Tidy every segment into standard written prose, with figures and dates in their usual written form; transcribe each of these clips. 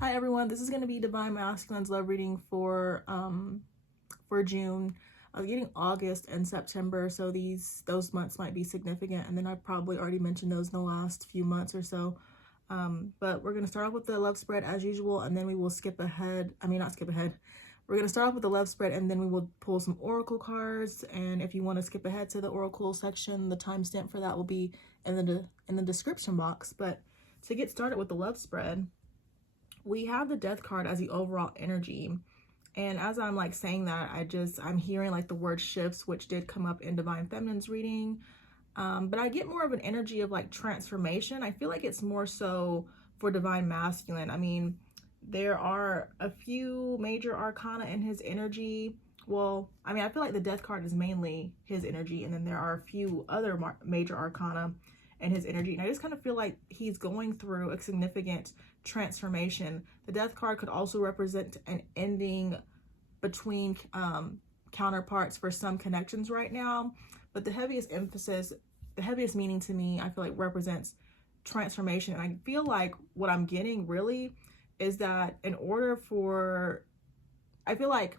Hi everyone, this is going to be Divine Masculine's love reading for June. I was getting August and September, so those months might be significant, and then I probably already mentioned those in the last few months or so. But we're going to start off with the love spread as usual, and then we will skip ahead. Not skip ahead. We're going to start off with the love spread, and then we will pull some oracle cards. And if you want to skip ahead to the oracle section, the timestamp for that will be in the description box. But to get started with the love spread, we have the Death card as the overall energy. And as I'm like saying that, I'm hearing like the word shifts, which did come up in Divine Feminine's reading. But I get more of an energy of like transformation. I feel like it's more so for Divine Masculine. I mean, there are a few major arcana in his energy. Well, I mean, I feel like the Death card is mainly his energy, and then there are a few other major arcana in his energy. And I just kind of feel like he's going through a significant transformation. The Death card could also represent an ending between counterparts for some connections right now. But the heaviest meaning to me, I feel like represents transformation. And I feel like what I'm getting really is that in order for, I feel like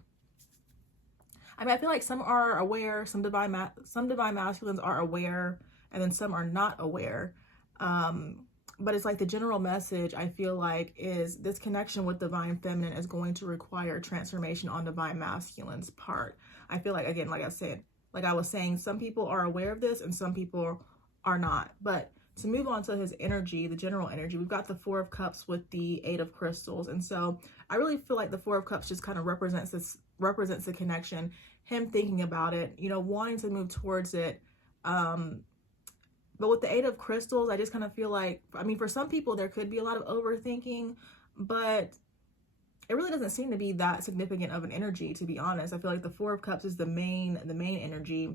some are aware, some divine masculines are aware, and then some are not aware. But it's like the general message, I feel like, is this connection with Divine Feminine is going to require transformation on Divine Masculine's part. I feel like, again, like I was saying, some people are aware of this and some people are not. But to move on to his energy, the general energy, we've got the Four of Cups with the Eight of Crystals. And so I really feel like the Four of Cups just kind of represents the connection, him thinking about it, wanting to move towards it. But with the Eight of Crystals, I just kind of feel like, I mean, for some people, there could be a lot of overthinking, but it really doesn't seem to be that significant of an energy, to be honest. I feel like the Four of Cups is the main energy.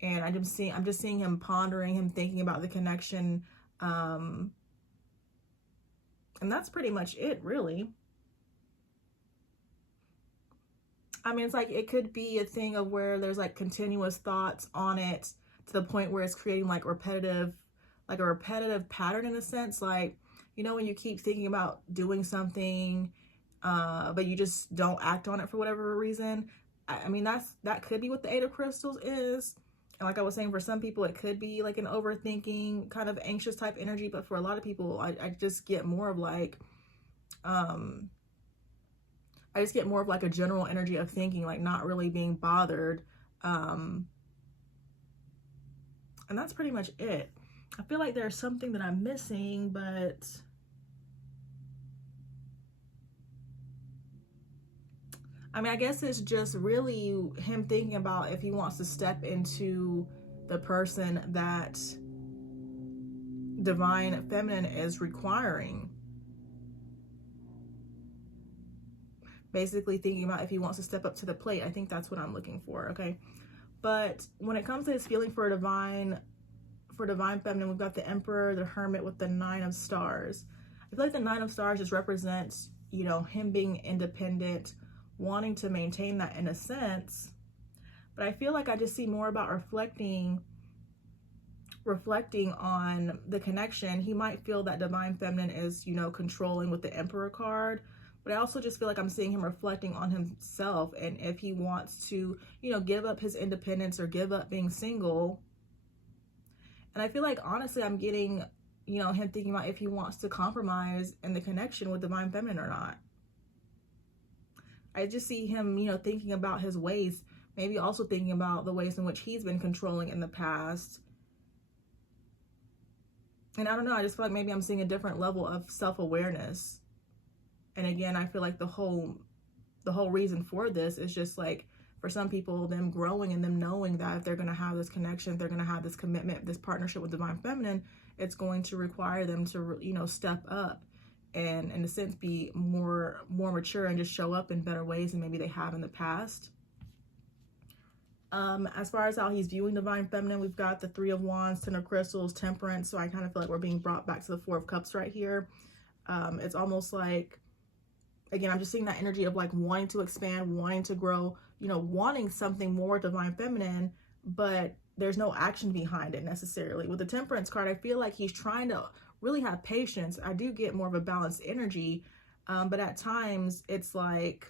And I'm just seeing him pondering, him thinking about the connection. And that's pretty much it, really. I mean, it's like, it could be a thing of where there's like continuous thoughts on it, to the point where it's creating like a repetitive pattern in a sense. Like, when you keep thinking about doing something, but you just don't act on it for whatever reason. I mean, that could be what the Eight of Crystals is. And like I was saying, for some people, it could be like an overthinking kind of anxious type energy. But for a lot of people, I just get more of like, a general energy of thinking, like not really being bothered. And that's pretty much it. I feel like there's something that I'm missing, but I mean, I guess it's just really him thinking about if he wants to step into the person that Divine Feminine is requiring. Basically thinking about if he wants to step up to the plate. I think that's what I'm looking for, okay? But when it comes to his feeling for Divine Feminine, we've got the Emperor, the Hermit with the Nine of Stars. I feel like the Nine of Stars just represents, him being independent, wanting to maintain that in a sense. But I feel like I just see more about reflecting on the connection. He might feel that Divine Feminine is, controlling with the Emperor card. But I also just feel like I'm seeing him reflecting on himself, and if he wants to, give up his independence or give up being single. And I feel like, honestly, I'm getting, him thinking about if he wants to compromise in the connection with Divine Feminine or not. I just see him, thinking about his ways, maybe also thinking about the ways in which he's been controlling in the past. And I don't know, I just feel like maybe I'm seeing a different level of self-awareness. And again, I feel like the whole reason for this is just like, for some people, them growing and them knowing that if they're going to have this connection, they're going to have this commitment, this partnership with Divine Feminine, it's going to require them to, step up and, in a sense, be more mature and just show up in better ways than maybe they have in the past. As far as how he's viewing Divine Feminine, we've got the Three of Wands, Ten of Crystals, Temperance. So I kind of feel like we're being brought back to the Four of Cups right here. It's almost like, again, I'm just seeing that energy of like wanting to expand, wanting to grow, wanting something more Divine Feminine, but there's no action behind it necessarily. With the Temperance card, I feel like he's trying to really have patience. I do get more of a balanced energy, But at times it's like,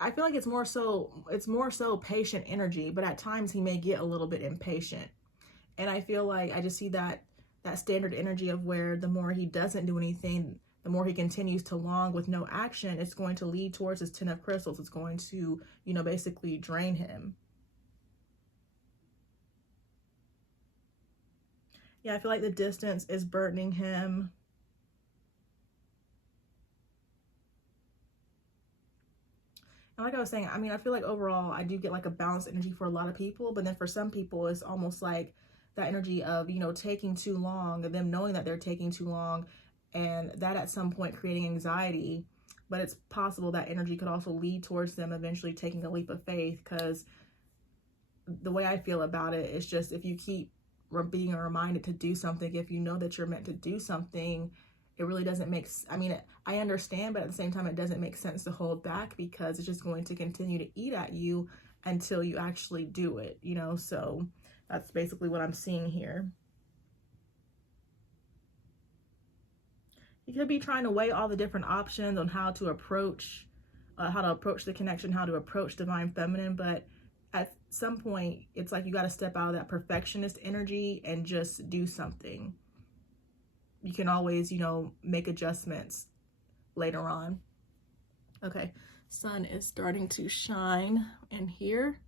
I feel like it's more so patient energy, but at times he may get a little bit impatient. And I feel like I just see that standard energy of where the more he doesn't do anything, the more he continues to long with no action, it's going to lead towards his 10 of crystals. It's going to, you know, basically drain him. Yeah, I feel like the distance is burdening him. And like I was saying, I mean, I feel like overall I do get like a balanced energy for a lot of people, but then for some people it's almost like that energy of, you know, taking too long, and them knowing that they're taking too long, and that at some point creating anxiety. But it's possible that energy could also lead towards them eventually taking a leap of faith, because the way I feel about it is just, if you keep being reminded to do something, if you know that you're meant to do something, it really doesn't make, I mean, I understand, but at the same time, it doesn't make sense to hold back, because it's just going to continue to eat at you until you actually do it, you know? So that's basically what I'm seeing here. You could be trying to weigh all the different options on how to approach the connection, how to approach divine feminine, but at some point, it's like you got to step out of that perfectionist energy and just do something. You can always, you know, make adjustments later on. Okay, sun is starting to shine in here.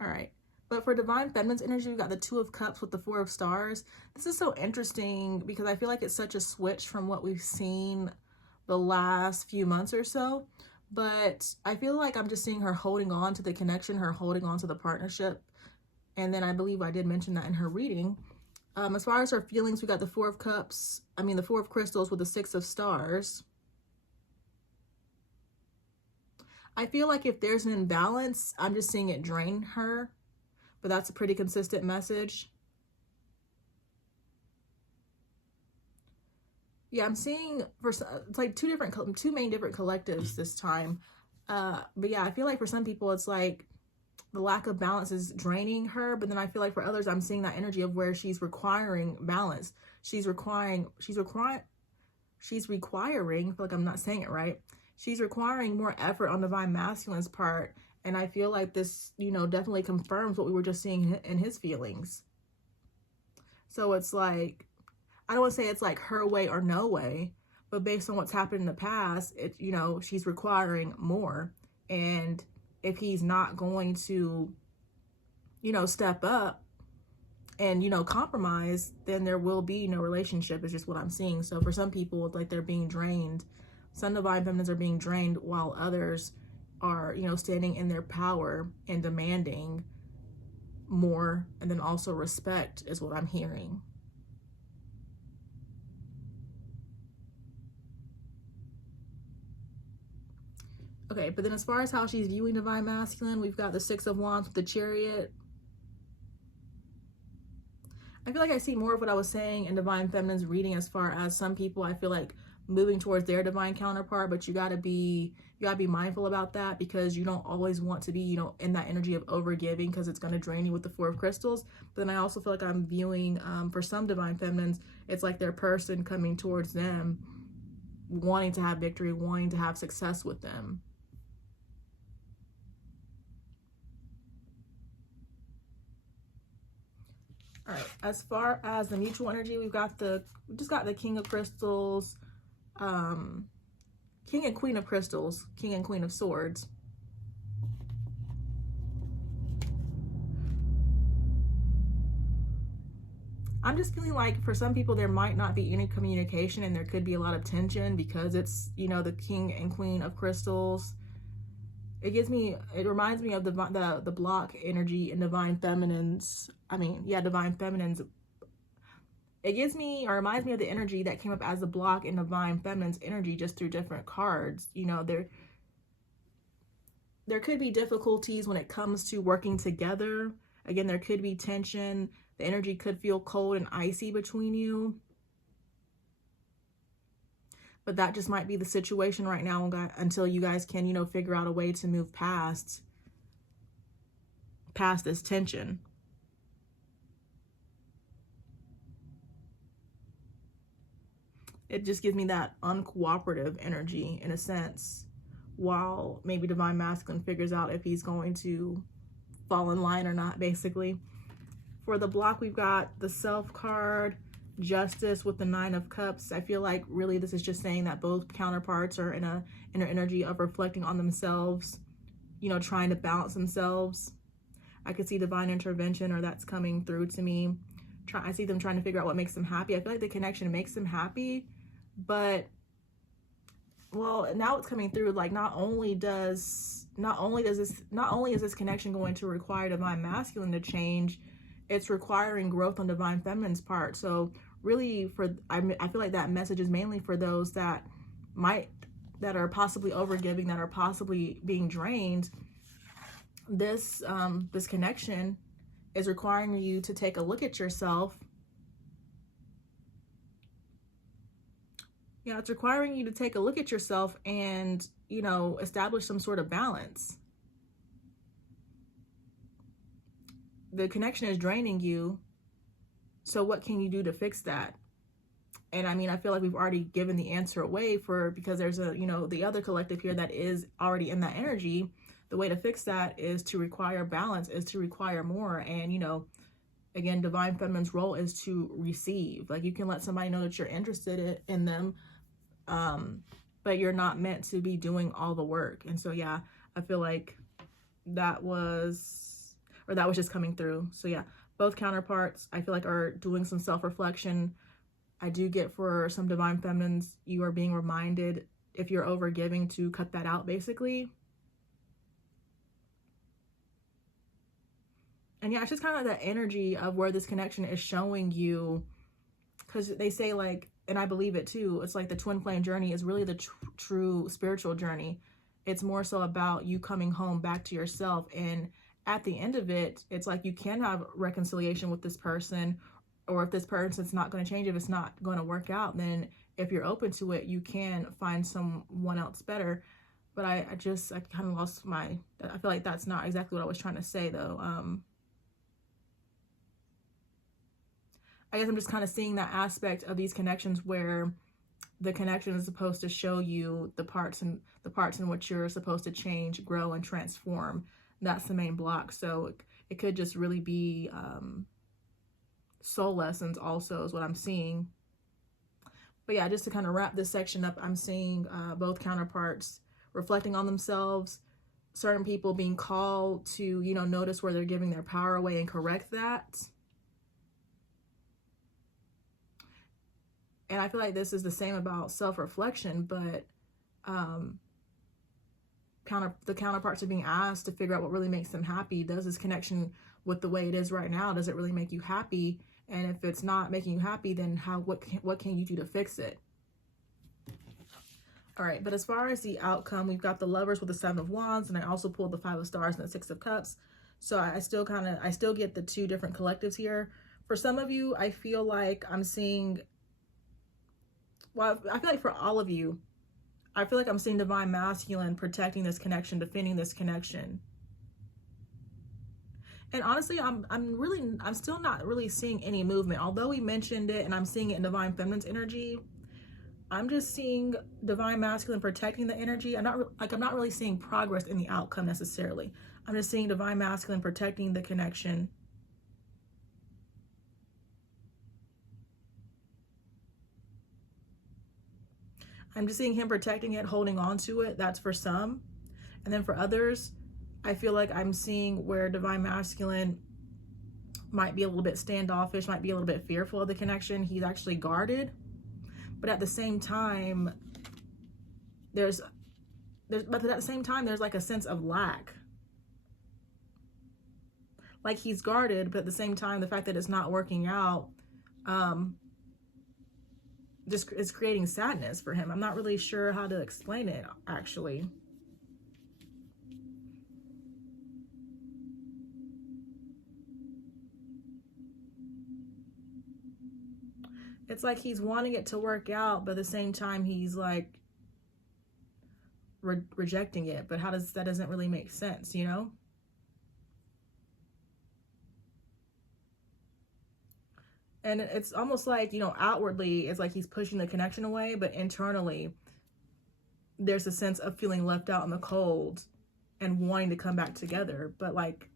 All right, but for divine feminine's energy, we've got the 2 of cups with the 4 of stars. This is so interesting because I feel like it's such a switch from what we've seen the last few months or so. But I feel like I'm just seeing her holding on to the connection, her holding on to the partnership. And then I believe I did mention that in her reading. As far as her feelings, we got the 4 of cups. I mean, the 4 of crystals with the 6 of stars. I feel like if there's an imbalance, I'm just seeing it drain her. But that's a pretty consistent message. Yeah, I'm seeing it's like two main different collectives this time. But yeah, I feel like for some people it's like the lack of balance is draining her, but then I feel like for others I'm seeing that energy of where she's requiring balance. She's requiring, I feel like I'm not saying it right. She's requiring more effort on divine masculine's part, and I feel like this, you know, definitely confirms what we were just seeing in his feelings. So it's like, I don't want to say it's like her way or no way, but based on what's happened in the past, it, you know, she's requiring more. And if he's not going to, you know, step up and, you know, compromise, then there will be no relationship, is just what I'm seeing. So for some people, it's like they're being drained. Some divine feminines are being drained, while others are, you know, standing in their power and demanding more, and then also respect is what I'm hearing. Okay, but then as far as how she's viewing divine masculine, we've got the 6 of wands with the chariot. I feel like I see more of what I was saying in divine feminine's reading, as far as some people I feel like moving towards their divine counterpart, but you gotta be mindful about that, because you don't always want to be, you know, in that energy of overgiving, because it's going to drain you with the 4 of crystals. But then I also feel like I'm viewing for some divine feminines, it's like their person coming towards them, wanting to have victory, wanting to have success with them. All right, as far as the mutual energy, we just got the King of Crystals, King and Queen of Crystals, King and Queen of Swords. I'm just feeling like for some people there might not be any communication, and there could be a lot of tension because it's, you know, the King and Queen of Crystals. It reminds me of the block energy in divine feminines. Divine feminines. It reminds me of the energy that came up as the block in divine feminine's energy, just through different cards. You know, there could be difficulties when it comes to working together. Again, there could be tension. The energy could feel cold and icy between you. But that just might be the situation right now until you guys can, you know, figure out a way to move past this tension. it just gives me that uncooperative energy in a sense, while maybe divine masculine figures out if he's going to fall in line or not, basically. For the block, we've got the Self card, Justice with the Nine of Cups. I feel like really this is just saying that both counterparts are in an energy of reflecting on themselves, you know, trying to balance themselves. I could see divine intervention, or that's coming through to me. I see them trying to figure out what makes them happy. I feel like the connection makes them happy, but well, now it's coming through, like not only is this connection going to require divine masculine to change, it's requiring growth on divine feminine's part. So really, I feel like that message is mainly for those that are possibly overgiving, that are possibly being drained. This connection is requiring you to take a look at yourself. Yeah, it's requiring you to take a look at yourself and, you know, establish some sort of balance. The connection is draining you. So what can you do to fix that? And I mean, I feel like we've already given the answer away because there's the other collective here that is already in that energy. The way to fix that is to require balance, is to require more. And, you know, again, divine feminine's role is to receive. Like, you can let somebody know that you're interested in them, but you're not meant to be doing all the work. And so, yeah, I feel like that was just coming through. So yeah, both counterparts, I feel like, are doing some self-reflection. I do get for some divine feminines, you are being reminded, if you're over giving, to cut that out, basically. And yeah, it's just kind of like that energy of where this connection is showing you, because they say, like, and I believe it too, it's like the twin flame journey is really the true spiritual journey. It's more so about you coming home back to yourself. And at the end of it, it's like you can have reconciliation with this person, or if this person's not going to change, if it's not going to work out, then if you're open to it, you can find someone else better. But I kind of lost I feel like that's not exactly what I was trying to say, though. I guess I'm just kind of seeing that aspect of these connections where the connection is supposed to show you the parts in which you're supposed to change, grow, and transform. That's the main block. So it could just really be soul lessons also is what I'm seeing. But yeah, just to kind of wrap this section up, I'm seeing both counterparts reflecting on themselves, certain people being called to, you know, notice where they're giving their power away and correct that. And I feel like this is the same about self-reflection, but the counterparts are being asked to figure out what really makes them happy. Does this connection with the way it is right now, does it really make you happy? And if it's not making you happy, then what can you do to fix it? All right, but as far as the outcome, we've got the Lovers with the Seven of Wands, and I also pulled the Five of Stars and the Six of Cups. So I still get the two different collectives here. For some of you, I feel like I'm seeing, well, I feel like for all of you, I feel like I'm seeing divine masculine protecting this connection, defending this connection. And honestly, I'm still not really seeing any movement. Although we mentioned it and I'm seeing it in divine feminine's energy, I'm just seeing divine masculine protecting the energy. I'm not really seeing progress in the outcome necessarily. I'm just seeing divine masculine protecting the connection. I'm just seeing him protecting it, holding on to it. That's for some. And then for others, I feel like I'm seeing where divine masculine might be a little bit standoffish, might be a little bit fearful of the connection. He's actually guarded. But at the same time, there's like a sense of lack. Like he's guarded, but at the same time, the fact that it's not working out, just is creating sadness for him. I'm not really sure how to explain it, actually. It's like he's wanting it to work out, but at the same time, he's like rejecting it. But that doesn't really make sense, you know? And it's almost like, you know, outwardly, it's like he's pushing the connection away, but internally, there's a sense of feeling left out in the cold and wanting to come back together. But like,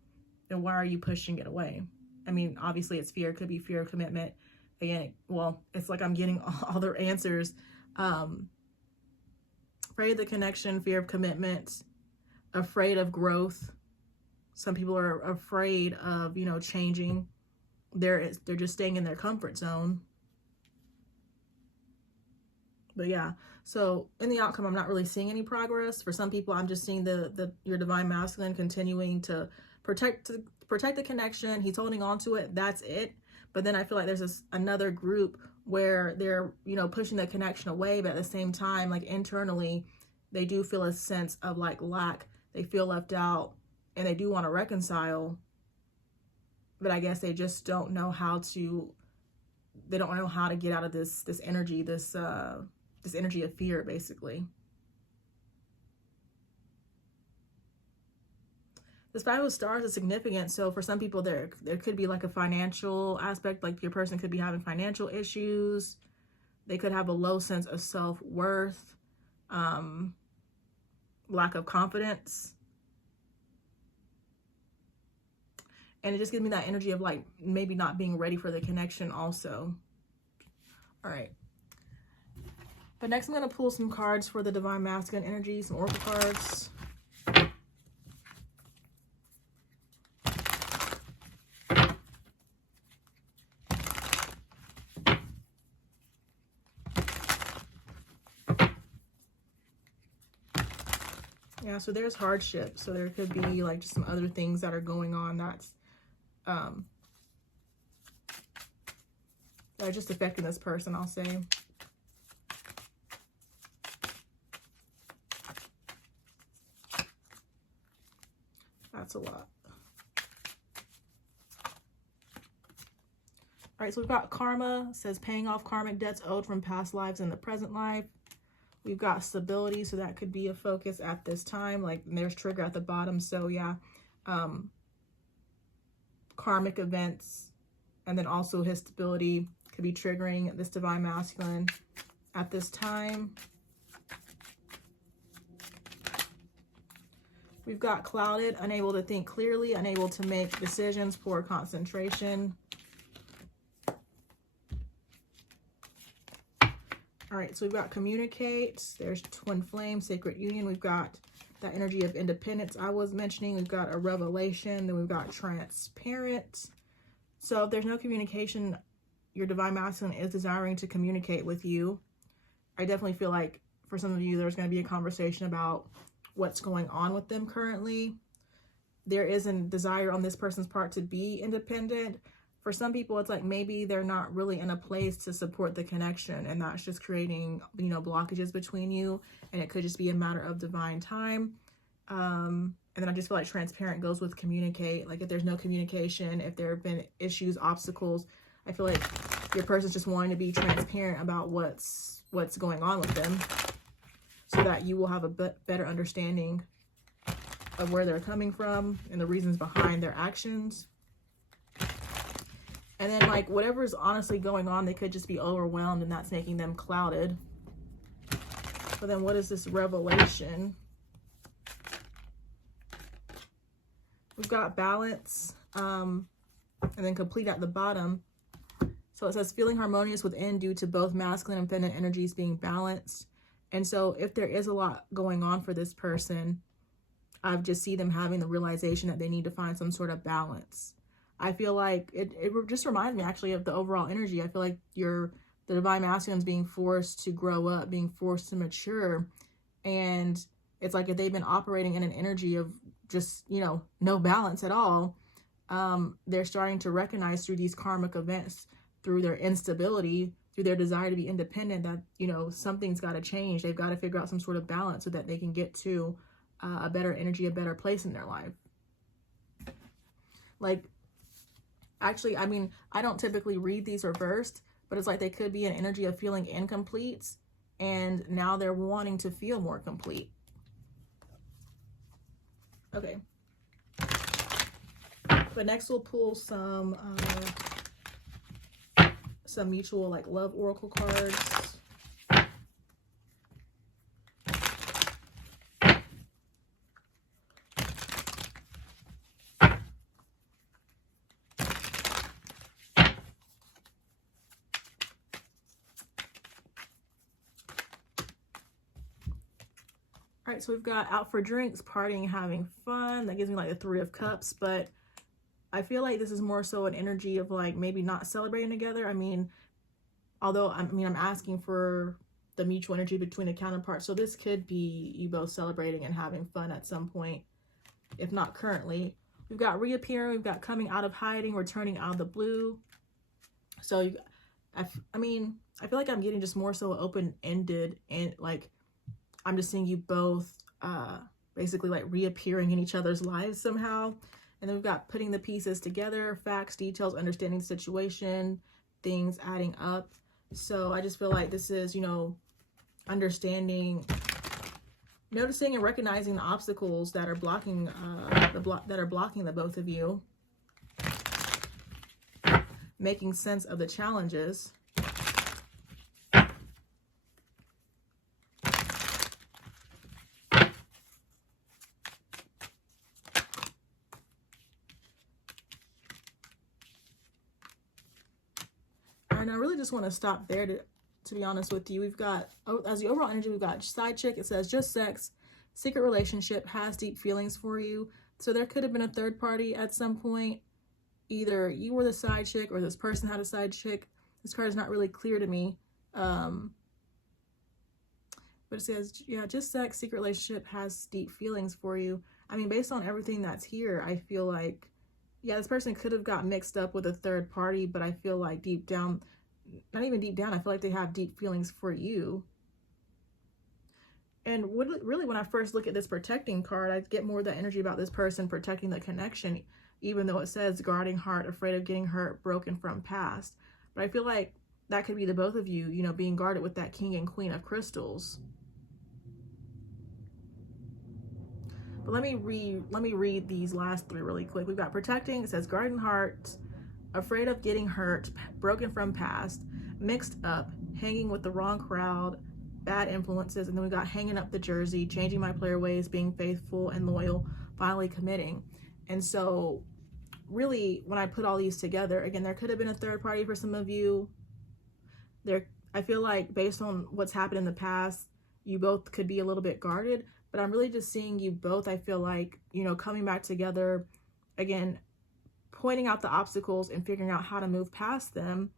then why are you pushing it away? I mean, obviously it's fear. It could be fear of commitment. Again, well, it's like I'm getting all the answers. Afraid of the connection, fear of commitment, afraid of growth. Some people are afraid of, you know, changing. They're just staying in their comfort zone. But yeah, so in the outcome, I'm not really seeing any progress. For some people, I'm just seeing your divine masculine continuing to protect the connection. He's holding on to it. That's it. But then I feel like there's another group where they're, you know, pushing the connection away, but at the same time, like internally, they do feel a sense of like lack. They feel left out, and they do want to reconcile, but I guess they just don't know how to. They don't know how to get out of this energy, this energy of fear, basically. This Five of Stars is significant. So for some people, there could be like a financial aspect, like your person could be having financial issues. They could have a low sense of self-worth, lack of confidence. And it just gives me that energy of like maybe not being ready for the connection also. All right. But next I'm going to pull some cards for the Divine Masculine energy, some oracle cards. Yeah, so there's hardship. So there could be like just some other things that are going on that's that are just affecting this person, I'll say. That's a lot. All right, so we've got karma. It says paying off karmic debts owed from past lives in the present life. We've got stability, so that could be a focus at this time. Like there's trigger at the bottom. So yeah, karmic events, and then also his stability could be triggering this Divine Masculine at this time. We've got clouded, unable to think clearly, unable to make decisions, poor concentration. All right, so we've got communicate. There's twin flame, sacred union. We've got that energy of independence I was mentioning. We've got a revelation. Then we've got transparent. So if there's no communication, your Divine Masculine is desiring to communicate with you. I definitely feel like for some of you, there's going to be a conversation about what's going on with them currently. There is a desire on this person's part to be independent. For some people, it's like maybe they're not really in a place to support the connection, and that's just creating, you know, blockages between you, and it could just be a matter of divine time. And then I just feel like transparent goes with communicate. Like if there's no communication, if there have been issues, obstacles, I feel like your person's just wanting to be transparent about what's going on with them, so that you will have a better understanding of where they're coming from and the reasons behind their actions. And then like whatever is honestly going on, they could just be overwhelmed, and that's making them clouded. But then what is this revelation? We've got balance, and then complete at the bottom. So it says feeling harmonious within due to both masculine and feminine energies being balanced. And so if there is a lot going on for this person, I just see them having the realization that they need to find some sort of balance. I feel like it just reminds me actually of the overall energy. I feel like the Divine Masculine is being forced to grow up, being forced to mature. And it's like if they've been operating in an energy of just, you know, no balance at all, they're starting to recognize through these karmic events, through their instability, through their desire to be independent, that, you know, something's got to change. They've got to figure out some sort of balance so that they can get to a better energy, a better place in their life. Like, actually, I mean, I don't typically read these reversed, but it's like they could be an energy of feeling incomplete, and now they're wanting to feel more complete. Okay. But next we'll pull some some mutual like love oracle cards. All right, so we've got out for drinks, partying, having fun. That gives me like the 3 of Cups, but I feel like this is more so an energy of like maybe not celebrating together. I mean, although I'm asking for the mutual energy between the counterparts. So this could be you both celebrating and having fun at some point, if not currently. We've got reappearing, we've got coming out of hiding, returning out of the blue. So I feel like I'm getting just more so open-ended, and like I'm just seeing you both basically like reappearing in each other's lives somehow. And then we've got putting the pieces together, facts, details, understanding the situation, things adding up. So I just feel like this is, you know, understanding, noticing and recognizing the obstacles that are blocking the both of you, making sense of the challenges. And I really just want to stop there to be honest with you. We've got, as the overall energy, we've got side chick. It says just sex, secret relationship, has deep feelings for you. So there could have been a third party at some point. Either you were the side chick or this person had a side chick. This card is not really clear to me. But it says, yeah, just sex, secret relationship, has deep feelings for you. I mean, based on everything that's here, I feel like, yeah, this person could have got mixed up with a third party, but I feel like deep down, not even deep down, I feel like they have deep feelings for you. And really, when I first look at this protecting card, I get more of that energy about this person protecting the connection, even though it says guarding heart, afraid of getting hurt, broken from past. But I feel like that could be the both of you, you know, being guarded with that King and Queen of Crystals. But let me read these last 3 really quick. We've got protecting. It says guarding heart, afraid of getting hurt, broken from past, mixed up, hanging with the wrong crowd, bad influences. And then we got hanging up the jersey, changing my player ways, being faithful and loyal, finally committing. And so really, when I put all these together, again, there could have been a third party for some of you. I feel like based on what's happened in the past, you both could be a little bit guarded, but I'm really just seeing you both, I feel like, you know, coming back together, again, pointing out the obstacles and figuring out how to move past them.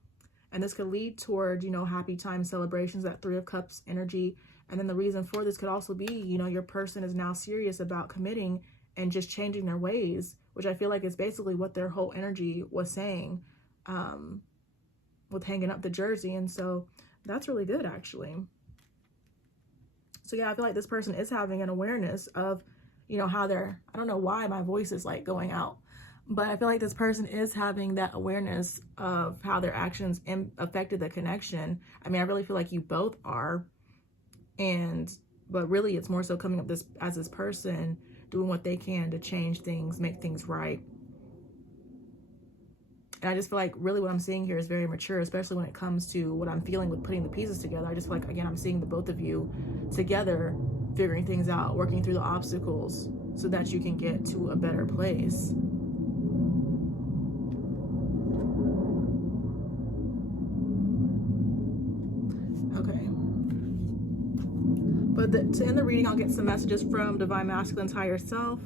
And this could lead toward, you know, happy time celebrations, that 3 of Cups energy. And then the reason for this could also be, you know, your person is now serious about committing and just changing their ways, which I feel like is basically what their whole energy was saying with hanging up the jersey. And so that's really good, actually. So yeah, I feel like this person is having an awareness of, you know, how they're, I don't know why my voice is like going out, but I feel like this person is having that awareness of how their actions affected the connection. I mean, I really feel like you both are. But really it's more so coming up as this person doing what they can to change things, make things right. And I just feel like really what I'm seeing here is very mature, especially when it comes to what I'm feeling with putting the pieces together. I just feel like, again, I'm seeing the both of you together, figuring things out, working through the obstacles so that you can get to a better place. Okay. But to end the reading, I'll get some messages from Divine Masculine's higher self.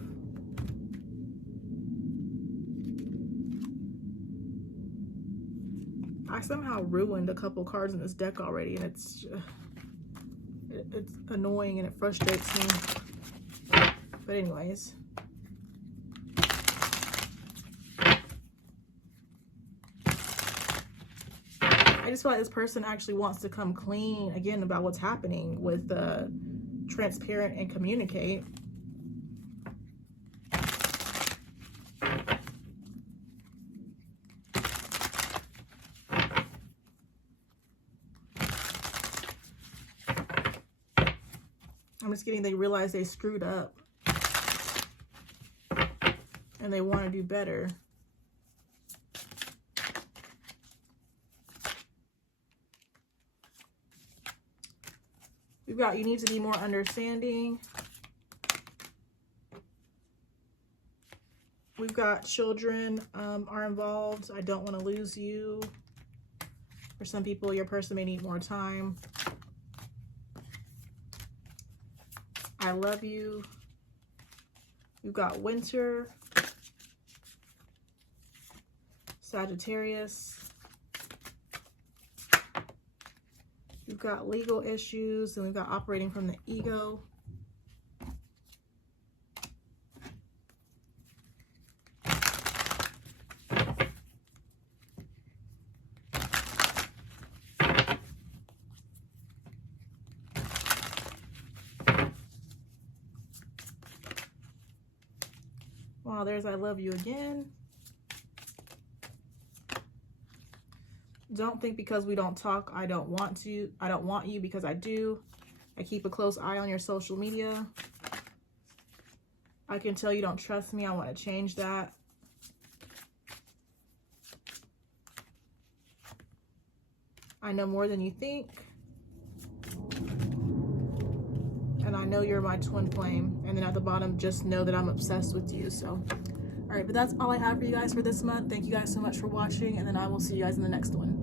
I somehow ruined a couple cards in this deck already, and it's annoying and it frustrates me. But anyways. I just feel like this person actually wants to come clean, again, about what's happening with transparent and communicate. I'm just getting, they realize they screwed up and they want to do better. We've got you need to be more understanding. We've got children are involved. I don't want to lose you. For some people, your person may need more time. I love you. We've got winter. Sagittarius. We've got legal issues, and we've got operating from the ego. Wow, there's I love you again. Don't think because we don't talk, I don't want you, because I do. I keep a close eye on your social media. I can tell you don't trust me. I want to change that. I know more than you think. And I know you're my twin flame. And then at the bottom, just know that I'm obsessed with you. So, all right, but that's all I have for you guys for this month. Thank you guys so much for watching. And then I will see you guys in the next one.